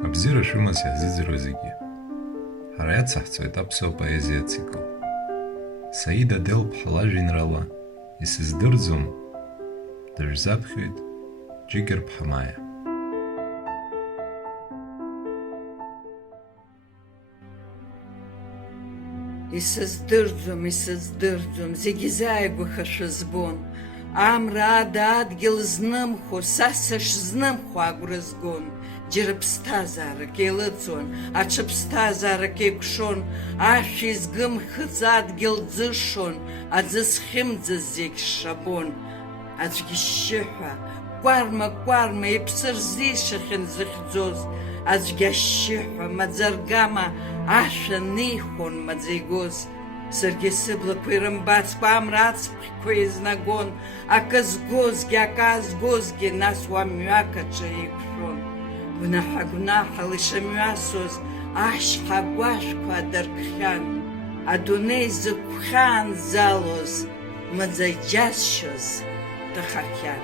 Абзира шәымаз иаҳзыӡырҩуа зегьы, ҳара иацаҳҵоит аԥсуа поезиа цикл. Саида Аделԥҳа лажәеинраала исыздырӡом дыжәзаԥхьоит Џьыкьырԥҳа Маиа. Исыздырӡом, зегьы зааигәахашәа збон. Амра ада адгьыл знымхо, са сышзнымхо агәра згон. Џьара ԥсҭазаарак еилыҵуан, аҽа ԥсҭазаарак еиқәшон, ашәа изгымхыц адгьыл ӡышон, аӡы зхьымӡаз зегь шабон. Аӡәгьы шьшьыҳәа, кәарма иԥсы рзишахьан зыхьӡоз, аӡәгьы ашьшьыҳәа, маӡа-аргама ашәа неихон маӡа игоз. Саргьы сыблақәа ирымбацкәа амра ацԥхьқәа изнагон, акы згозгьы, ак аазгозгьы, нас уа мҩак аҿы еиқәшәон. Гәнаҳа-гәнаҳала ишымҩасуаз ашьха агәашәқәа адыркхьан, адунеи зықәхьаанӡалоз, маӡа иџьасшьоз ҭахахьан.